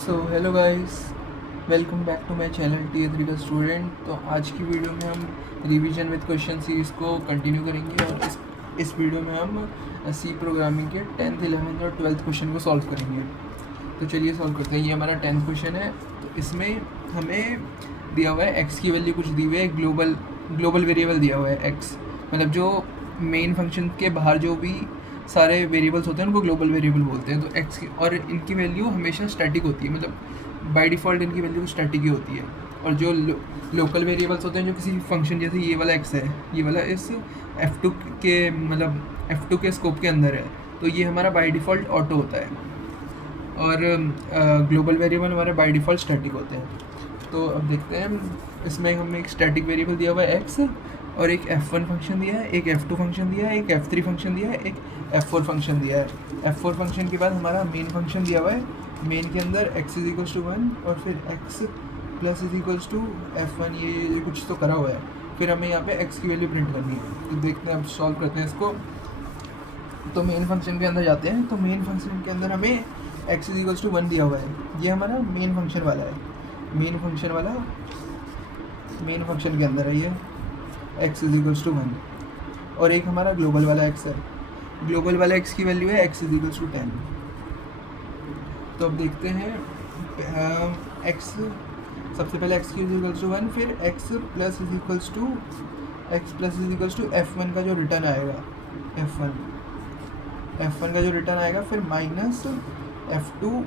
So hello guys, welcome back to my channel टी3 का student. तो आज की वीडियो में हम रिवीजन विद क्वेश्चन सीरीज़ को कंटिन्यू करेंगे और इस वीडियो में हम सी प्रोग्रामिंग के 10th 11th और 12th क्वेश्चन को सॉल्व करेंगे। तो चलिए सॉल्व करते हैं। ये हमारा 10th क्वेश्चन है। तो इसमें हमें दिया हुआ है एक्स की वैल्यू कुछ दी हुई है, ग्लोबल वेरिएबल दिया हुआ है एक्स, मतलब जो मेन फंक्शन के बाहर जो भी सारे वेरिएबल्स होते हैं उनको ग्लोबल वेरिएबल बोलते हैं। तो एक्स की और इनकी वैल्यू हमेशा स्टैटिक होती है, मतलब बाय डिफ़ॉल्ट इनकी वैल्यू स्टैटिक ही होती है। और जो लोकल वेरिएबल्स होते हैं जो किसी फंक्शन, जैसे ये वाला एक्स है, ये वाला इस F2 के मतलब F2 के स्कोप के अंदर है, तो ये हमारा बाय डिफ़ॉल्ट ऑटो होता है। और ग्लोबल वेरिएबल हमारे बाय डिफ़ॉल्ट स्टैटिक होते हैं। तो अब देखते हैं, इसमें हमें एक स्टैटिक वेरिएबल दिया हुआ है एक्स, और एक F1 फंक्शन दिया है, एक F2 फंक्शन दिया है, एक F3 फंक्शन दिया है, एक F4 फंक्शन दिया है। F4 फंक्शन के बाद हमारा मेन फंक्शन दिया हुआ है। मेन के अंदर x इज इक्वल्स टू 1 और फिर x plus is equals to F1, ये कुछ तो करा हुआ है। फिर हमें यहाँ पे x की वैल्यू प्रिंट करनी है। तो देखते हैं, अब सॉल्व करते हैं इसको। तो मेन फंक्शन के अंदर जाते हैं। तो मेन फंक्शन के अंदर हमें x इज इक्वल्स टू 1 दिया हुआ है। ये हमारा मेन फंक्शन वाला है। मेन फंक्शन के अंदर है ये x इज इक्वल्स टू 1, और एक हमारा ग्लोबल वाला x है। ग्लोबल वाला x की वैल्यू है x इज इक्वल्स टू 10। तो अब देखते हैं, x सबसे पहले x की इज इक्वल्स टू 1, फिर x plus is equals to f1 का जो रिटर्न आएगा, f1 का जो रिटर्न आएगा, फिर माइनस f2,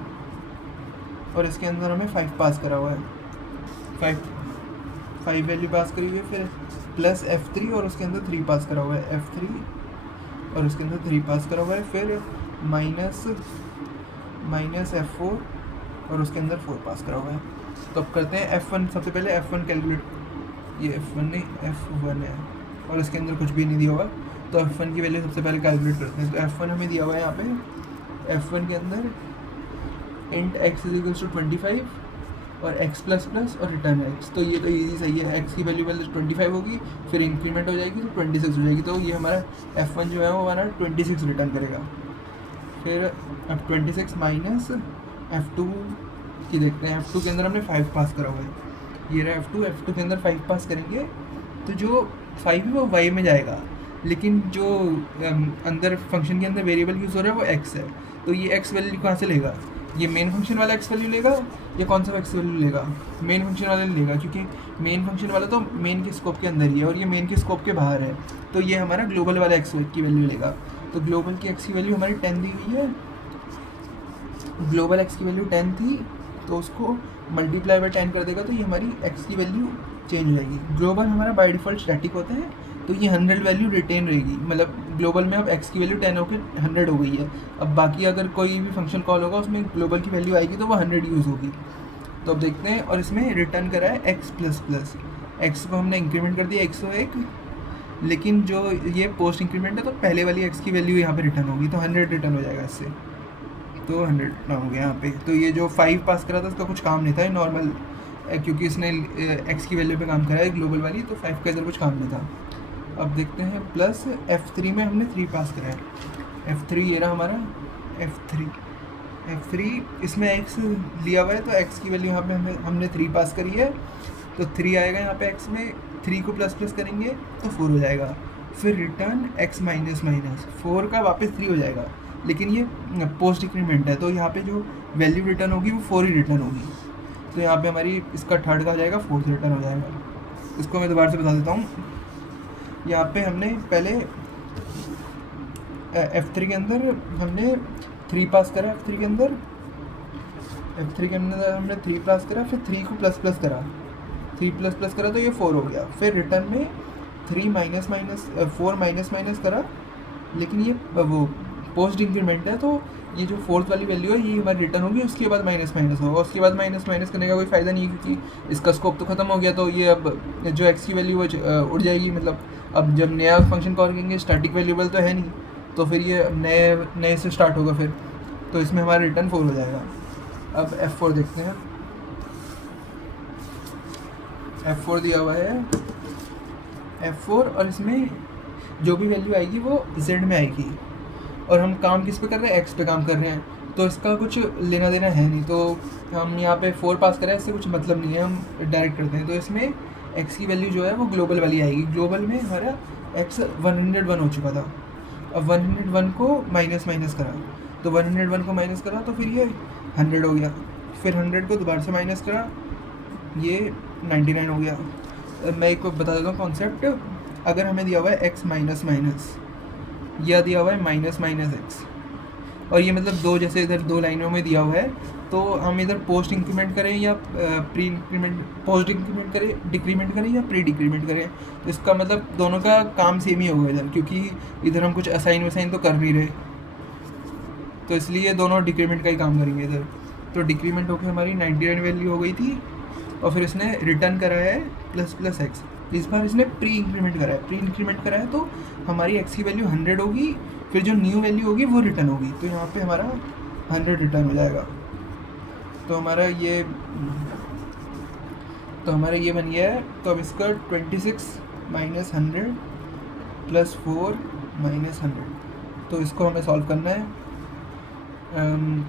और इसके अंदर हमें 5 पास करा हुआ है, 5 वैल्यू पास करी हुई है, फिर प्लस F3 और उसके अंदर 3 पास करा हुआ है, F3 और उसके अंदर 3 पास करा हुआ है, फिर माइनस F4 और उसके अंदर 4 पास करा हुआ है। तो अब करते हैं F1। सबसे पहले F1 कैलकुलेट, ये F1 नहीं F1 है और इसके अंदर कुछ भी नहीं दिया हुआ। तो F1 की वैल्यू सबसे पहले कैलकुलेट करते हैं। तो F1 हमें दिया हुआ है यहाँ पे। F1 के अंदर int x is equals to 25 और x प्लस प्लस और रिटर्न x। तो ये तो ईजी सही है। x की वैल्यू पहले 25 होगी, फिर इंक्रीमेंट हो जाएगी तो 26 हो जाएगी। तो ये हमारा F1 जो है वो हमारा 26 रिटर्न करेगा। फिर अब 26 माइनस F2 की देखते हैं। F2 के अंदर हमने 5 पास करा हुआ है, ये रहा F2 के अंदर 5 पास करेंगे तो जो 5 है वो y में जाएगा, लेकिन जो अंदर फंक्शन के अंदर वेरिएबल यूज़ हो रहा है वो x है। तो ये x वैल्यू कहाँ से लेगा? ये मेन फंक्शन वाला x वैल्यू लेगा या कौन सा x वैल्यू लेगा? मेन फंक्शन वाला लेगा, क्योंकि मेन फंक्शन वाला तो मेन के स्कोप के अंदर ही है और ये मेन के स्कोप के बाहर है। तो ये हमारा ग्लोबल वाला x की वैल्यू लेगा। तो ग्लोबल की x की वैल्यू हमारी 10 दी हुई है। ग्लोबल x की वैल्यू 10 थी, तो उसको मल्टीप्लाई बाय 10 कर देगा तो ये हमारी x की वैल्यू चेंज हो जाएगी। ग्लोबल हमारा बाय डिफ़ॉल्ट स्टैटिक होता है, तो ये 100 वैल्यू रिटेन रहेगी। मतलब ग्लोबल में अब x की वैल्यू 10 होकर 100 हो गई है। अब बाकी अगर कोई भी फंक्शन कॉल होगा उसमें ग्लोबल की वैल्यू आएगी तो वो 100 यूज़ होगी। तो अब देखते हैं, और इसमें रिटर्न करा है x प्लस प्लस। x को हमने इंक्रीमेंट कर दिया 101, लेकिन जो ये पोस्ट इंक्रीमेंट है तो पहले वाली x की वैल्यू यहाँ पे रिटर्न होगी, तो 100 रिटर्न हो जाएगा इससे। तो 100 ना हो गया यहाँ पे। तो ये जो 5 पास करा था उसका कुछ काम नहीं था, ये नॉर्मल, क्योंकि इसने x की वैल्यू पे काम करा है ग्लोबल वाली, तो 5 के अंदर कुछ काम नहीं था। अब देखते हैं, प्लस F3 में हमने 3 पास करा है। F3 ये रहा हमारा F3, इसमें x लिया हुआ है तो x की वैल्यू यहाँ पे हमने 3 पास करी है, तो 3 आएगा यहाँ पे x में। 3 को प्लस प्लस करेंगे तो 4 हो जाएगा। फिर रिटर्न x माइनस माइनस 4 का वापस 3 हो जाएगा, लेकिन ये पोस्ट इंक्रीमेंट है तो यहाँ पे जो वैल्यू रिटर्न होगी वो 4 ही रिटर्न होगी। तो यहाँ पे हमारी इसका थर्ड का हो जाएगा, 4th रिटर्न हो जाएगा। इसको मैं दोबारा से बता देता हूँ। यहाँ पे हमने पहले F3 के अंदर हमने 3 पास करा। F3 के अंदर हमने 3 पास करा, फिर 3 को प्लस प्लस करा, 3 प्लस प्लस करा तो ये 4 हो गया। फिर रिटर्न में 3 माइनस माइनस 4 माइनस माइनस करा, लेकिन ये वो पोस्ट इंक्रीमेंट है तो ये जो 4th वाली वैल्यू है ये हमारी रिटर्न होगी, उसके बाद माइनस माइनस होगा। उसके बाद माइनस माइनस करने का कोई फ़ायदा नहीं है, क्योंकि इसका स्कोप तो ख़त्म हो गया। तो ये अब जो x की वैल्यू वो उड़ जाएगी। मतलब अब जब नया फंक्शन कॉल करेंगे, स्टैटिक वेरिएबल तो है नहीं, तो फिर ये नए से स्टार्ट होगा फिर, तो इसमें हमारा रिटर्न 4 हो जाएगा। अब F4 देखते हैं। F4 दिया हुआ है, F4, और इसमें जो भी वैल्यू आएगी वो z में आएगी, और हम काम किस पे कर रहे हैं? x पे काम कर रहे हैं। तो इसका कुछ लेना देना है नहीं, तो हम यहाँ पे 4 पास करें, इससे कुछ मतलब नहीं है, हम डायरेक्ट करते हैं। तो इसमें x की वैल्यू जो है वो ग्लोबल वाली आएगी। ग्लोबल में हमारा x 101 हो चुका था, अब 101 को माइनस करा, तो 101 को माइनस करा तो फिर ये 100 हो गया, फिर 100 को दोबारा से माइनस करा, ये 99 हो गया। मैं एक बता देता हूँ कॉन्सेप्ट। अगर हमें दिया हुआ है x माइनस माइनस, या दिया हुआ है माइनस माइनस एक्स, और ये मतलब दो, जैसे इधर 2 लाइनों में दिया हुआ है, तो हम इधर पोस्ट इंक्रीमेंट करें या प्री इंक्रीमेंट, पोस्ट इंक्रीमेंट करें, डिक्रीमेंट करें या प्री डिक्रीमेंट करें, तो इसका मतलब दोनों का काम सेम ही होगा इधर, क्योंकि इधर हम कुछ असाइन वसाइन तो कर नहीं रहे, तो इसलिए दोनों डिक्रीमेंट का ही काम करेंगे इधर। तो डिक्रीमेंट होकर हमारी 99 वैल्यू हो गई थी, और फिर इसने रिटर्न करा है प्लस प्लस एक्स। इस बार इसने प्री इंक्रीमेंट करा है, प्री इंक्रीमेंट करा है तो हमारी एक्स की वैल्यू 100 होगी, फिर जो न्यू वैल्यू होगी वो रिटर्न होगी, तो यहाँ पे हमारा 100 रिटर्न हो जाएगा। तो हमारा ये बन गया है। तो अब इसका 26 माइनस 100 प्लस 4 माइनस 100, तो इसको हमें सॉल्व करना है।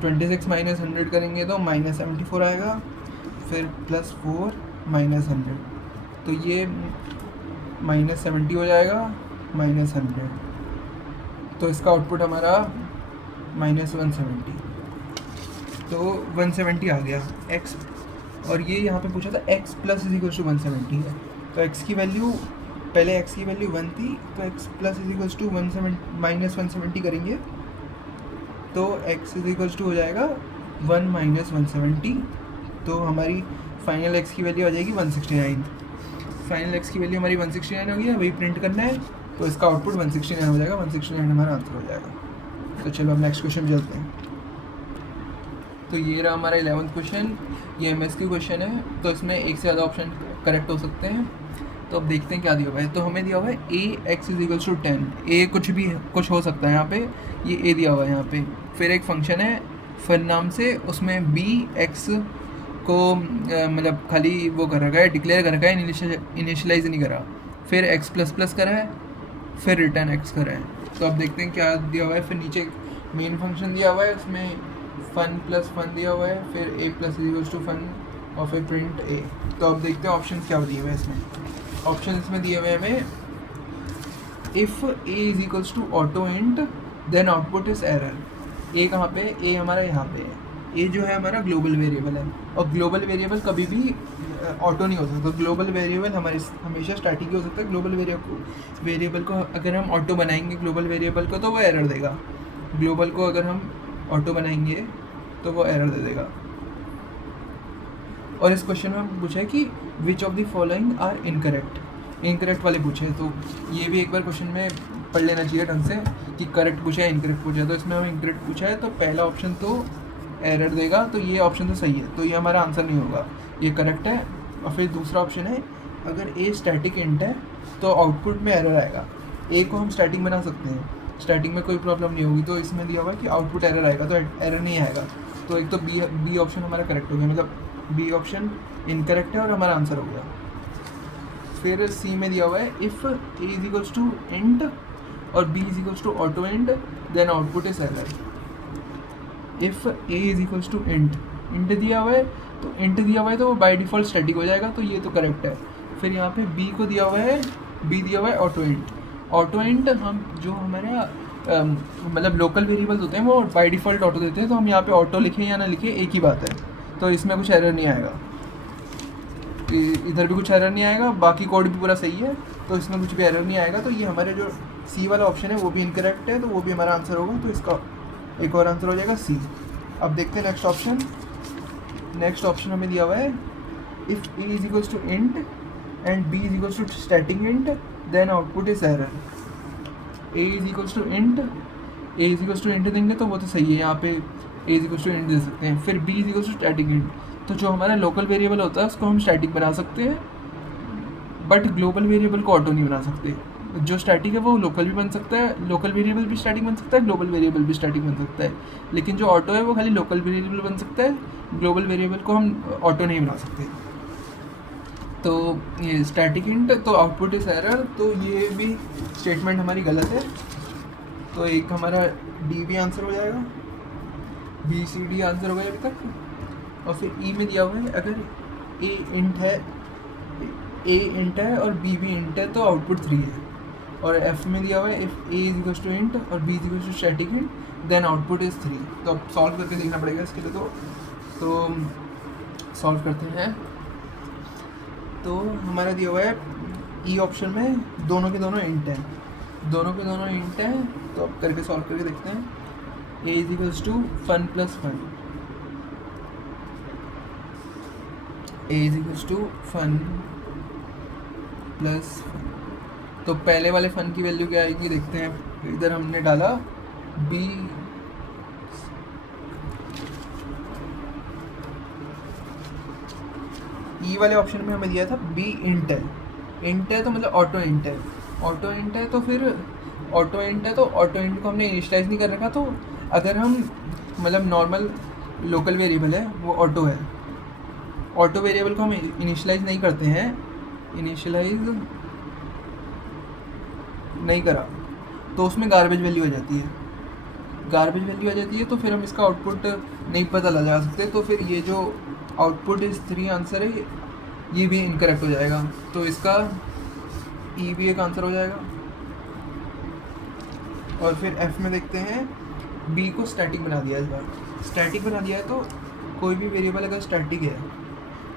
26 माइनस 100 करेंगे तो माइनस 74 आएगा, फिर प्लस 4 माइनस 100, तो ये माइनस 70 हो जाएगा, माइनस 100, तो इसका आउटपुट हमारा माइनस 170, तो 170 आ गया x। और ये यहाँ पे पूछा था x plus is equal to 170 है, तो x की वैल्यू, पहले x की वैल्यू 1 थी, तो x plus is equal to minus 170 करेंगे, तो x इज इक्वल टू हो जाएगा 1 माइनस 170, तो हमारी फाइनल x की वैल्यू आ जाएगी 169। फाइनल x की वैल्यू हमारी 169 हो गई है, वही प्रिंट करना है, तो इसका आउटपुट 169 हो जाएगा, 169 हमारा आंसर हो जाएगा। तो चलो अब नेक्स्ट क्वेश्चन चलते हैं। तो ये रहा हमारा 11th क्वेश्चन, ये MSQ क्वेश्चन है, तो इसमें एक से ज़्यादा ऑप्शन करेक्ट हो सकते हैं। तो अब देखते हैं क्या दिया हुआ है। तो हमें दिया हुआ है ax is equals to 10, a कुछ हो सकता है यहाँ पे, ये a दिया हुआ है यहाँ पे, फिर एक फंक्शन है फन नाम से, उसमें b x को मतलब खाली वो कर रखा है, डिक्लेयर कर रखा है, इनिशियलाइज नहीं करा, फिर x प्लस प्लस करा है, फिर रिटर्न x करा है। तो अब देखते हैं क्या दिया हुआ है। फिर नीचे मेन फंक्शन दिया हुआ है, उसमें फन प्लस फन दिया हुआ है, फिर a plus is equals to fun और फिर प्रिंट a। तो अब देखते हैं ऑप्शन क्या दिए हुए हैं इसमें। ऑप्शन इसमें दिए हुए हमें, if a is equals to auto int then output is error. a कहाँ पे, a हमारा यहाँ पे है, a जो है हमारा ग्लोबल वेरिएबल है, और ग्लोबल वेरिएबल कभी भी ऑटो नहीं हो सकता। ग्लोबल वेरिएबल हमारे हमेशा स्टैटिक ही हो सकता है। ग्लोबल वेरिएबल को अगर हम ऑटो बनाएंगे ग्लोबल वेरिएबल को, तो वो एरर देगा। ग्लोबल को अगर हम ऑटो बनाएंगे तो वो एरर दे देगा। और इस क्वेश्चन में हम पूछा है कि which of the following are incorrect वाले पूछे, तो ये भी एक बार क्वेश्चन में पढ़ लेना चाहिए ढंग से कि करेक्ट पूछा है इनकरेक्ट पूछा है। तो इसमें हमें इनकरेक्ट पूछा है, तो पहला ऑप्शन तो एरर देगा, तो ये ऑप्शन तो सही है, तो ये हमारा आंसर नहीं होगा, ये करेक्ट है। और फिर दूसरा ऑप्शन है, अगर ए स्टैटिक इंट है तो आउटपुट में एरर आएगा। ए को हम स्टैटिक बना सकते हैं, स्टैटिक में कोई प्रॉब्लम नहीं होगी, तो इसमें दिया हुआ है कि आउटपुट एरर आएगा, तो एरर नहीं आएगा। तो एक तो बी ऑप्शन हमारा करेक्ट हो गया, मतलब बी ऑप्शन इनकरेक्ट है और हमारा आंसर हो गया। फिर सी में दिया हुआ है, if A is equals to int और B is equals to auto int then output is error. If A is equals to int दिया हुआ है, तो इंट दिया हुआ है तो वो बाय डिफ़ॉल्ट स्टैटिक हो जाएगा, तो ये तो करेक्ट है। फिर यहाँ पे बी को दिया हुआ है, बी दिया हुआ है ऑटो इंट हम जो हमारा मतलब लोकल वेरिएबल्स होते हैं वो बाय डिफ़ॉल्ट ऑटो देते हैं, तो हम यहाँ पे ऑटो लिखें या ना लिखें एक ही बात है, तो इसमें कुछ एरर नहीं आएगा, इधर भी कुछ एरर नहीं आएगा, बाकी कोड भी पूरा सही है, तो इसमें कुछ भी एरर नहीं आएगा। तो ये हमारे जो सी वाला ऑप्शन है वो भी इनकरेक्ट है, तो वो भी हमारा आंसर होगा, तो इसका एक और आंसर हो जाएगा सी। अब देखते हैं नेक्स्ट ऑप्शन हमें दिया हुआ है, if A is equals to int and b is equals to static int then output is error. A is equals to int देंगे तो वो तो सही है, यहाँ पे a is equals to int दे सकते हैं। फिर b is equals to static int, तो जो हमारा लोकल वेरिएबल होता है उसको हम स्टैटिक बना सकते हैं, बट ग्लोबल वेरिएबल को ऑटो नहीं बना सकते। जो स्टैटिक है वो लोकल भी बन सकता है, लोकल वेरिएबल भी स्टैटिक बन सकता है, ग्लोबल वेरिएबल भी स्टैटिक बन सकता है, लेकिन जो ऑटो है वो खाली लोकल वेरिएबल बन सकता है, ग्लोबल वेरिएबल को हम ऑटो नहीं बना सकते। तो ये स्टैटिक इंट, तो आउटपुट इज एरर, तो ये भी स्टेटमेंट हमारी गलत है, तो एक हमारा डी भी आंसर हो जाएगा। बी सी डी आंसर हो गया अभी तक। और फिर ई में दिया हुआ है अगर ए इंट है और बी भी इंट है तो आउटपुट 3 है। और एफ में दिया हुआ है if A is equal to int और B is equal to static int then output is 3। तो अब सॉल्व करके देखना पड़ेगा इसके लिए। तो सॉल्व करते हैं। तो हमारा दिया हुआ है ई ऑप्शन में दोनों के दोनों इंट हैं, तो अब करके सॉल्व करके देखते हैं। A is equals to fun plus fun, A is equals to fun plus fun. तो पहले वाले फन की वैल्यू क्या आएगी देखते हैं। इधर हमने डाला बी, ई वाले ऑप्शन में हमें दिया था बी इंट है तो मतलब ऑटो इंट है, तो फिर ऑटो इंट है तो ऑटो इंट को हमने इनिशियलाइज नहीं कर रखा। तो अगर हम मतलब नॉर्मल लोकल वेरिएबल है वो ऑटो है, ऑटो वेरिएबल को हम इनिशियलाइज नहीं करते हैं, इनिशियलाइज नहीं करा तो उसमें गार्बेज वैल्यू आ जाती है, तो फिर हम इसका आउटपुट नहीं पता लगा सकते। तो फिर ये जो आउटपुट इस 3 आंसर है ये भी इनकरेक्ट हो जाएगा, तो इसका ई भी एक आंसर हो जाएगा। और फिर एफ में देखते हैं बी को स्टैटिक बना दिया, इस बार स्टैटिक बना दिया है। तो कोई भी वेरिएबल अगर स्टैटिक है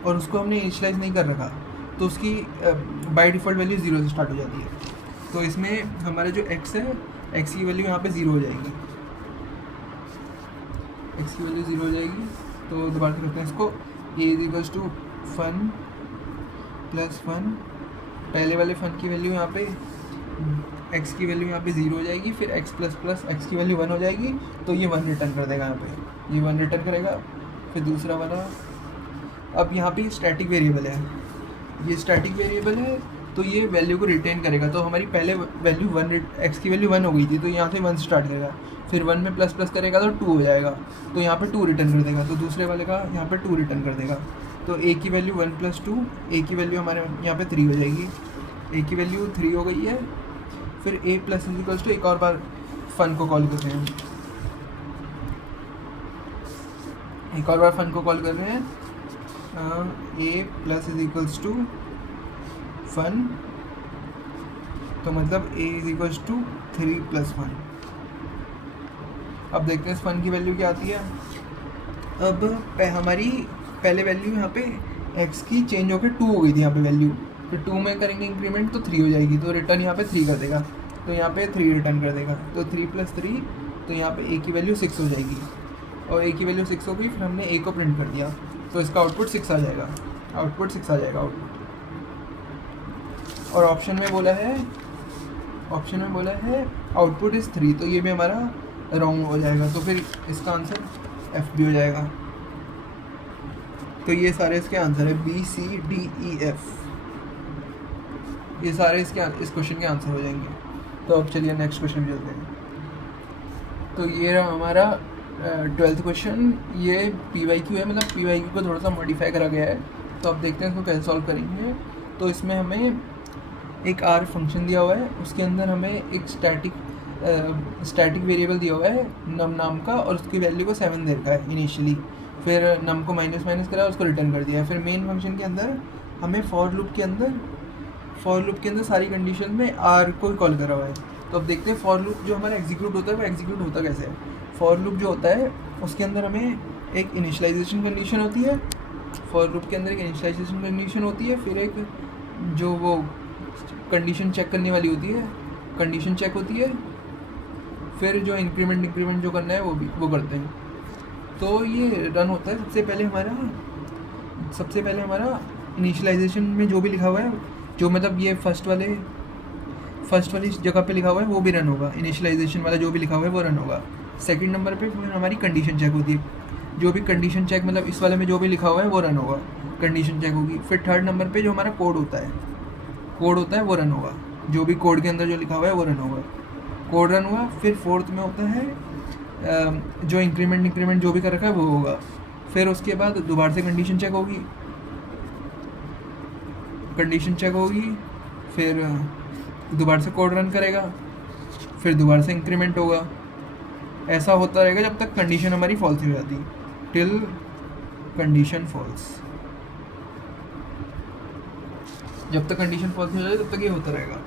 और उसको हमने इनिशियलाइज नहीं कर रखा तो उसकी बाय डिफ़ॉल्ट वैल्यू 0 से स्टार्ट हो जाती है। तो इसमें हमारा जो x है, x की वैल्यू यहाँ पे 0 हो जाएगी, x की वैल्यू 0 हो जाएगी। तो दोबारा से करते हैं इसको। a is equals to fun plus fun, पहले वाले फन की वैल्यू यहाँ पे x की वैल्यू यहाँ पे 0 हो जाएगी, फिर x प्लस प्लस x की वैल्यू 1 हो जाएगी, तो ये 1 रिटर्न कर देगा, यहाँ पे ये 1 रिटर्न करेगा। फिर दूसरा वाला, अब यहाँ पे स्टैटिक वेरिएबल है, ये स्टैटिक वेरिएबल है तो ये वैल्यू को रिटेन करेगा। तो हमारी पहले वैल्यू 1, x की वैल्यू 1 हो गई थी, तो यहाँ से 1 स्टार्ट करेगा, फिर 1 में प्लस प्लस करेगा तो 2 हो जाएगा, तो यहाँ पे 2 रिटर्न कर देगा। तो दूसरे वाले का यहाँ पे 2 रिटर्न कर देगा। तो a की वैल्यू 1 प्लस 2, a की वैल्यू हमारे यहाँ पे 3 हो जाएगी, a की वैल्यू 3 हो गई है। फिर a plus is equals to एक और बार फन को कॉल कर रहे हैं, एक और बार फन को कॉल कर रहे हैं। a plus is equals to fun, तो मतलब a is equals to 3 plus 1। अब देखते हैं इस फन की वैल्यू क्या आती है। अब हमारी पहले वैल्यू यहाँ पे x की चेंज होकर 2 हो गई थी यहाँ पे वैल्यू, फिर 2 में करेंगे इंक्रीमेंट तो 3 हो जाएगी, तो रिटर्न यहाँ पे 3 कर देगा, तो यहाँ पे 3 रिटर्न कर देगा। तो 3 प्लस 3, तो यहाँ पे a की वैल्यू 6 हो जाएगी, और a की वैल्यू 6 हो गई, फिर हमने a को प्रिंट कर दिया, तो इसका आउटपुट 6 आ जाएगा, आउटपुट। और ऑप्शन में बोला है आउटपुट इज़ 3, तो ये भी हमारा रॉन्ग हो जाएगा, तो फिर इसका आंसर एफ भी हो जाएगा। तो ये सारे इसके आंसर है b c d e f, ये सारे इस क्वेश्चन के आंसर हो जाएंगे। तो अब चलिए नेक्स्ट क्वेश्चन में चलते हैं। तो ये रहा हमारा 12th क्वेश्चन, ये PYQ है, मतलब PYQ को थोड़ा सा मॉडिफाई करा गया है। तो अब देखते हैं इसको कैसे सॉल्व करेंगे। तो इसमें हमें एक R फंक्शन दिया हुआ है, उसके अंदर हमें एक स्टैटिक वेरिएबल दिया हुआ है नम नाम का, और उसकी वैल्यू को 7 दे रखा है इनिशियली, फिर नम को माइनस करा, उसको रिटर्न कर दिया। फिर मेन फंक्शन के अंदर हमें फॉर लूप के अंदर सारी कंडीशन में R को कॉल करा हुआ है। तो अब देखते हैं फॉर लूप जो हमारा एग्जीक्यूट होता है वो एग्जीक्यूट होता कैसे है। फॉर लूप जो होता है उसके अंदर हमें एक इनिशियलाइजेशन कंडीशन होती है, फॉर लूप के अंदर एक इनिशियलाइजेशन कंडीशन होती है, फिर एक जो वो कंडीशन चेक करने वाली होती है, कंडीशन चेक होती है, फिर जो इंक्रीमेंट जो करना है वो करते हैं। तो ये रन होता है। सबसे पहले हमारा इनिशियलाइजेशन में जो भी लिखा हुआ है, जो मतलब ये फर्स्ट वाली जगह पे लिखा हुआ है वो भी रन होगा, इनिशियलाइजेशन वाला जो भी लिखा हुआ है वो रन होगा। सेकंड नंबर पे फिर हमारी कंडीशन चेक होती है, जो भी कंडीशन चेक मतलब इस वाले में जो भी लिखा हुआ है वो रन होगा, कंडीशन चेक होगी। फिर थर्ड नंबर पे जो हमारा कोड होता है वो रन होगा, जो भी कोड के अंदर जो लिखा हुआ है वो रन होगा, कोड रन हुआ। फिर फोर्थ में होता है जो इंक्रीमेंट जो भी कर रखा है वो होगा। फिर उसके बाद दोबारा से कंडीशन चेक होगी, फिर दोबारा से कोड रन करेगा, फिर दोबारा से इंक्रीमेंट होगा, ऐसा होता रहेगा जब तक कंडीशन हमारी फॉल्स नहीं हो जाती, टिल कंडीशन फॉल्स। जब तक कंडीशन फॉल्स नहीं हो जाए तब तक ये होता रहेगा।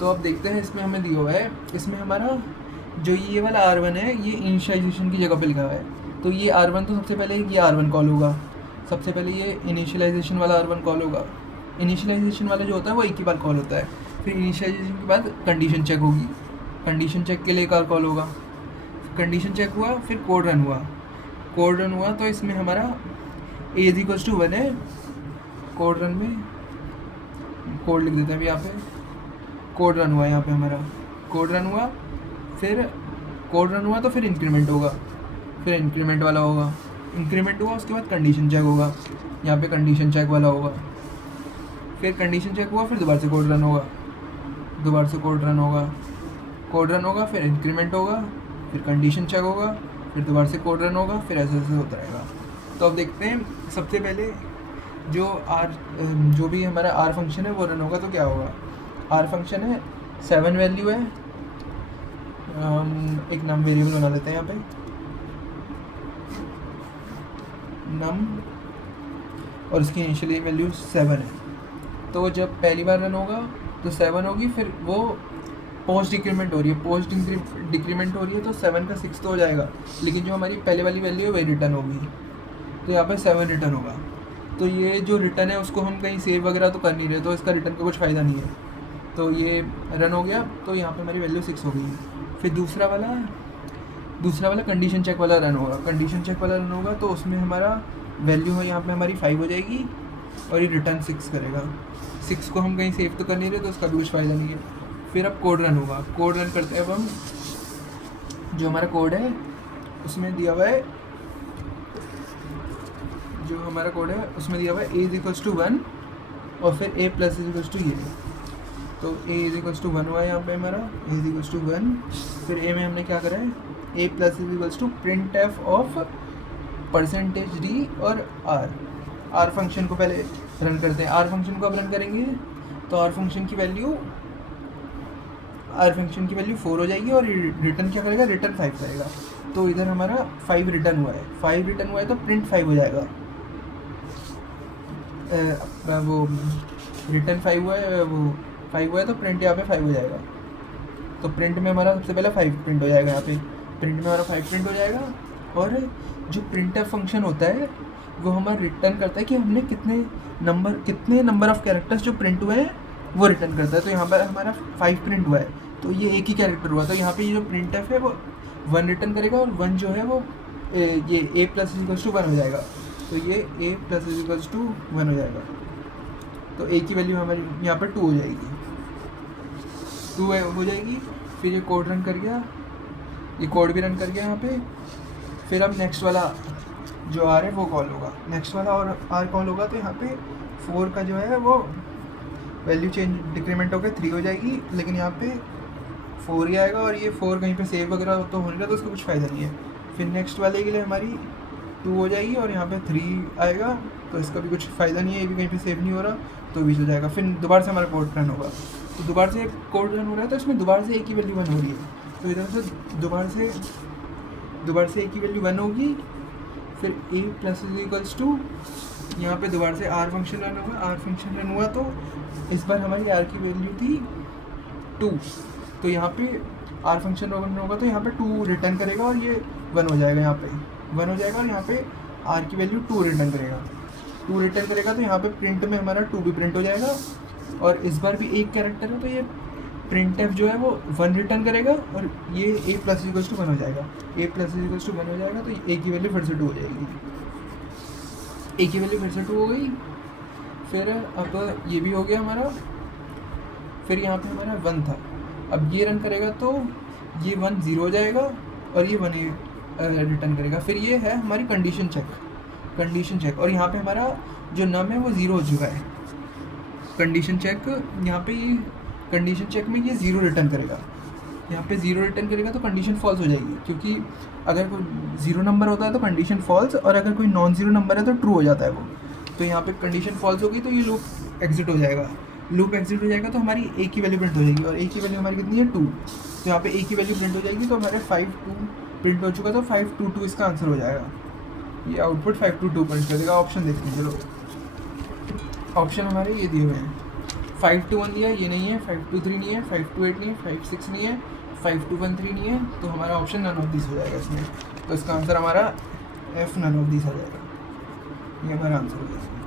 तो अब देखते हैं इसमें हमें दिया हुआ है, इसमें हमारा जो ये वाला R1 है ये इनिशियलाइजेशन की जगह पे लिखा हुआ है। तो ये R1 तो सबसे पहले ये R1 कॉल होगा, सबसे पहले ये इनिशियलाइजेशन वाला R1 कॉल होगा। इनिशियलाइजेशन वाला जो होता है वो एक ही बार कॉल होता है। फिर इनिशियलाइजेशन के बाद कंडीशन चेक होगी, कंडीशन चेक के लिए एक और कॉल होगा। कंडीशन चेक हुआ, फिर कोड रन हुआ, कोड रन हुआ तो इसमें हमारा a = 1 है। कोड रन में कोड लिख देते हैं अभी यहाँ पे, कोड रन हुआ यहाँ पे हमारा, कोड रन हुआ, फिर कोड रन हुआ तो फिर इंक्रीमेंट होगा, फिर इंक्रीमेंट वाला होगा, इंक्रीमेंट हुआ उसके बाद कंडीशन चेक होगा, यहाँ पे कंडीशन चेक वाला होगा, फिर कंडीशन चेक हुआ, फिर दोबारा से कोड रन होगा, दोबारा से कोड रन होगा, कोड रन होगा, फिर इंक्रीमेंट होगा, फिर कंडीशन चेक होगा, फिर दोबारा से कोड रन होगा, फिर ऐसे ऐसे होता रहेगा। तो अब देखते हैं सबसे पहले जो भी हमारा R फंक्शन है वो रन होगा तो क्या होगा। R फंक्शन है 7 वैल्यू है, एक नम वेरिएबल बना लेते हैं यहाँ पे, नम, और इसकी इनिशियल वैल्यू 7 है। तो जब पहली बार रन होगा तो 7 होगी, फिर वो पोस्ट डिक्रीमेंट हो रही है, पोस्ट डिक्रीमेंट हो रही है तो 7 का 6 तो हो जाएगा, लेकिन जो हमारी पहले वाली वैल्यू है वही रिटर्न होगी, तो यहाँ पे 7 रिटर्न होगा। तो ये जो रिटर्न है उसको हम कहीं सेव वगैरह तो कर नहीं रहे, तो इसका रिटर्न का कुछ फ़ायदा नहीं है। तो ये रन हो गया, तो यहाँ पे हमारी वैल्यू 6 हो गई। फिर दूसरा वाला कंडीशन चेक वाला रन होगा, कंडीशन चेक वाला रन होगा तो उसमें हमारा वैल्यू है यहाँ पे हमारी 5 हो जाएगी, और ये रिटर्न 6 करेगा। 6 को हम कहीं सेव तो कर नहीं रहे, तो उसका भी कुछ फ़ायदा नहीं है। फिर अब कोड रन होगा, कोड रन करते हैं अब हम, जो हमारा कोड है उसमें दिया हुआ है, जो हमारा कोड है उसमें दिया हुआ है a = 1 और फिर a + ये, तो a = 1 हुआ है यहाँ पे हमारा, a = 1, फिर a में हमने क्या करा है, a + printf ऑफ %d और r फंक्शन को पहले रन करते हैं। r फंक्शन को अब रन करेंगे तो r फंक्शन की वैल्यू 4 हो जाएगी, और रिटर्न क्या करेगा, रिटर्न 5 करेगा। तो इधर हमारा 5 रिटर्न हुआ है, 5 रिटर्न हुआ है तो प्रिंट 5 हो जाएगा, वो रिटर्न 5 हुआ है, वो 5 हुआ है तो प्रिंट यहाँ पे 5 हो जाएगा। तो प्रिंट में हमारा सबसे पहले 5 प्रिंट हो जाएगा, यहाँ पे प्रिंट में हमारा 5 प्रिंट हो जाएगा। और जो प्रिंटफ फंक्शन होता है वो हमारा रिटर्न करता है कि हमने कितने नंबर ऑफ कैरेक्टर्स जो प्रिंट हुए हैं वो रिटर्न करता है। तो यहाँ पर हमारा 5 प्रिंट हुआ है, तो ये एक ही कैरेक्टर हुआ, तो यहाँ पे ये जो प्रिंटफ है वो 1 रिटर्न करेगा, और 1 जो है वो ये a + 1 हो जाएगा, तो ये a + 1 हो जाएगा। तो a की वैल्यू हमारी यहाँ पर 2 हो जाएगी, 2 हो जाएगी। फिर ये कोड रन कर गया, ये कोड भी रन कर गया यहाँ पे। फिर अब नेक्स्ट वाला जो R है वो कॉल होगा, नेक्स्ट वाला और R कॉल होगा, तो यहाँ पे 4 का जो है वो वैल्यू चेंज डिक्रीमेंट होकर 3 हो जाएगी, लेकिन यहाँ पे 4 ही आएगा, और ये 4 कहीं पे सेव वगैरह तो हो नहीं रहा, तो उसका कुछ फ़ायदा नहीं है। फिर नेक्स्ट वाले के लिए हमारी 2 हो जाएगी, और यहाँ पे 3 आएगा, तो इसका भी कुछ फ़ायदा नहीं है, ये भी कहीं पे सेव नहीं हो रहा, तो 20 हो जाएगा। फिर दोबारा से हमारा कोड रन होगा, तो दोबारा से कोड रन हो रहा है, तो इसमें दोबारा से एक ही वैल्यू 1 हो रही है, तो इधर से दोबारा से एक ही वैल्यू 1 होगी। फिर a + यहाँ पे दोबारा से r फंक्शन रन होगा, r फंक्शन रन हुआ तो इस बार हमारी r की वैल्यू थी 2, तो यहाँ पे r फंक्शन रन होगा तो यहाँ पे 2 रिटर्न करेगा, और ये 1 हो जाएगा, यहाँ पे 1 हो जाएगा, और यहाँ पे r की वैल्यू 2 रिटर्न करेगा, 2 रिटर्न करेगा, तो यहाँ पे प्रिंट में हमारा 2 भी प्रिंट हो जाएगा, और इस बार भी एक कैरेक्टर है, तो ये प्रिंटफ जो है वो 1 रिटर्न करेगा, और ये a + 1 हो जाएगा, a + 1 हो जाएगा, तो a की वैल्यू फिर से 2 हो जाएगी, a की वैल्यू फिर से 2 हो गई। फिर अब ये भी हो गया हमारा, फिर यहाँ पे हमारा 1 था, अब ये रन करेगा तो ये 1 0 हो जाएगा, और ये 1 रिटर्न करेगा। फिर ये है हमारी कंडीशन चेक, और यहाँ पे हमारा जो नम है वो 0 हो चुका है। कंडीशन चेक, यहाँ पे कंडीशन चेक में ये 0 रिटर्न करेगा, यहाँ पे 0 रिटर्न करेगा तो कंडीशन फॉल्स हो जाएगी, क्योंकि अगर कोई 0 नंबर होता है तो कंडीशन फॉल्स, और अगर कोई नॉन 0 नंबर है तो ट्रू हो जाता है वो। तो यहाँ पे कंडीशन फॉल्स होगी तो ये लूप एग्जिट हो जाएगा, तो हमारी a की वैल्यू प्रिंट हो जाएगी, और a की वैल्यू हमारी कितनी है 2, तो यहाँ पे a की वैल्यू प्रिंट हो जाएगी, तो हमारे 5 2 प्रिंट हो चुका, तो 522 इसका आंसर हो जाएगा। ये आउटपुट 522 प्रिंट कर देगा। ऑप्शन देखते हैं, चलो ऑप्शन हमारे ये दिए हुए हैं। 521 दिया, ये नहीं है। 523 नहीं है, 528 नहीं है, 56 नहीं है, 5213 नहीं है, तो हमारा ऑप्शन नन ऑफ दिस हो जाएगा इसमें। तो इसका आंसर हमारा F नन ऑफ दिस आ जाएगा। ये हमारा आंसर हो जाएगा।